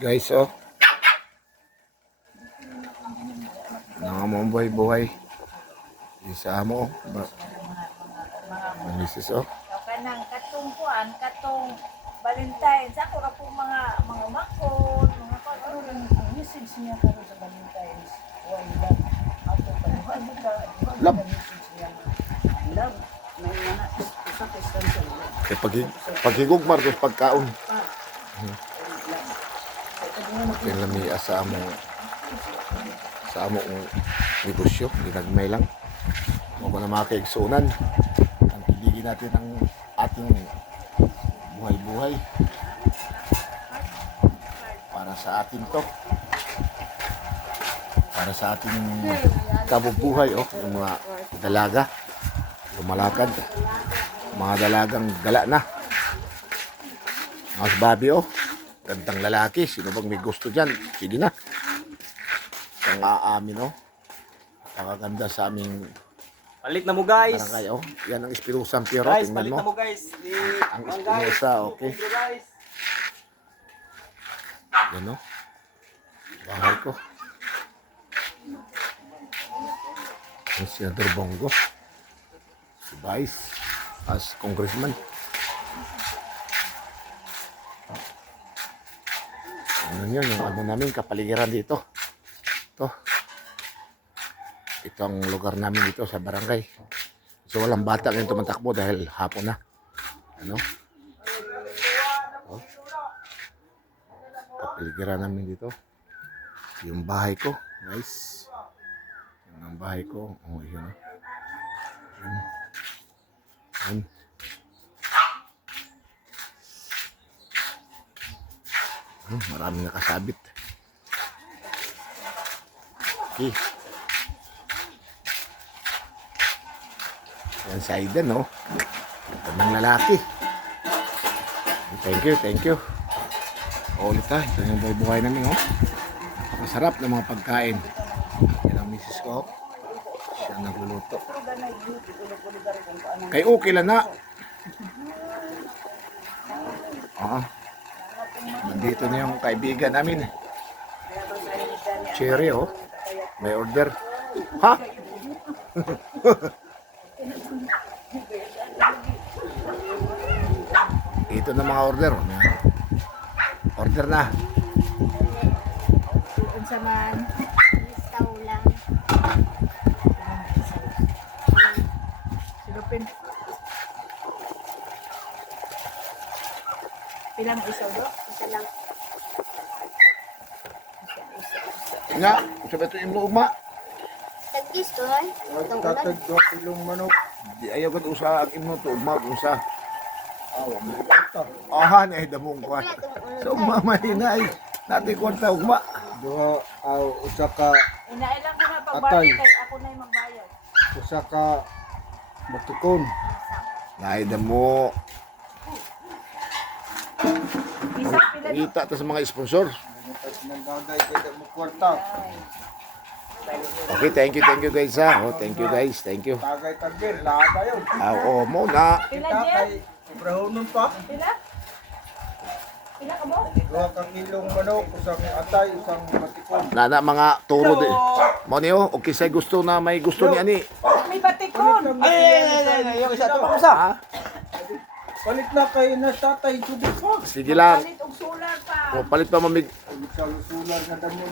Guys, oh. Nangamong buhay-buhay. Isa mo, oh. Misis, oh. Kanang katong kuan, katong Valentine's. Ako ra po mga makon, mga katong ang message niya karon sa Valentine's. Why love? Ato pa Love. Love. May mga isa ka essential. Paghigugmar ko pagkaon. Okay, lami sa among negosyo, ginagmay lang. Huwag ko na mga kaigsunan. Ang kiligin natin ang ating buhay-buhay. Para sa atin to. Para sa ating kabubuhay, oh. Yung mga dalaga, lumalakad. Mga dalagang gala na. Mas babi, oh. Gandang lalaki. Sino bang may gusto dyan? Sige na. Ang aamin, oh. Pakaganda sa aming Palit na mo guys. barangay, oh. Yan ang Espirusang Piero. Guys, Tingnan palit mo. na mo guys. Ang Espinosa, okay. Guys. Yan, oh. Bahay ko. Ang Senador Bongo. Si Vice. As congressman. Ano yun, yung ano namin, kapaligiran dito. Ito ang lugar namin dito sa barangay. So walang bata ngayon tumatakbo dahil hapon na. Ano? Oh. Kapaligiran namin dito. Yung bahay ko, guys. Yung ang bahay ko. Oh, yun. Yan. Maraming nakasabit. Okay. Yan sa Aiden, no? Gandang lalaki. Thank you. Ulit ha. Ito yung buhay namin, oh. Napakasarap ng mga pagkain. Yan ang misis ko. Siya nagluluto. Kay okay lang na. Nandito na yung kaibigan namin. Cherry, oh. May order. Ha? Ito na mga order. Order na. Unsa man isaw lang. Silupin. Pilang isaw do? Isa lang. Nga, sabi ito yung luma. Tagkis to ay. Itong ulan. Tatag 2 kilong manok. Di ayaw ka usa ang imo to umag usa. Awa, may kwarta. Ahan ay damong kwat. So mamahina ay natin kwarta ugma. Duha, usa ka, Inailang ko na Atay. pagbayad kay ako na yung magbayad. usa ka batikon. Nay damo. Isa pila do? Kita ta sa mga sponsor. Nagdagay kay mo kwarta. Okay, thank you guys ha. Oh, thank you guys. Thank you. Tagay tagir, lahat tayo. Oh, mo na. Pila Kita Jen? kay sobrahonon pa. Pila? Pila ka mo? Duha ka kilong manok, usang atay, usang batikon. Nana mga turo di. Mo niyo, okay say gusto na may gusto ni ani. May batikon. Ay, yung isa to. Isa. Ha? Palit na kay na tatay tubig pa. Sige lang. Palit og solar pa. O palit pa mamig. Sa lusulan na damo.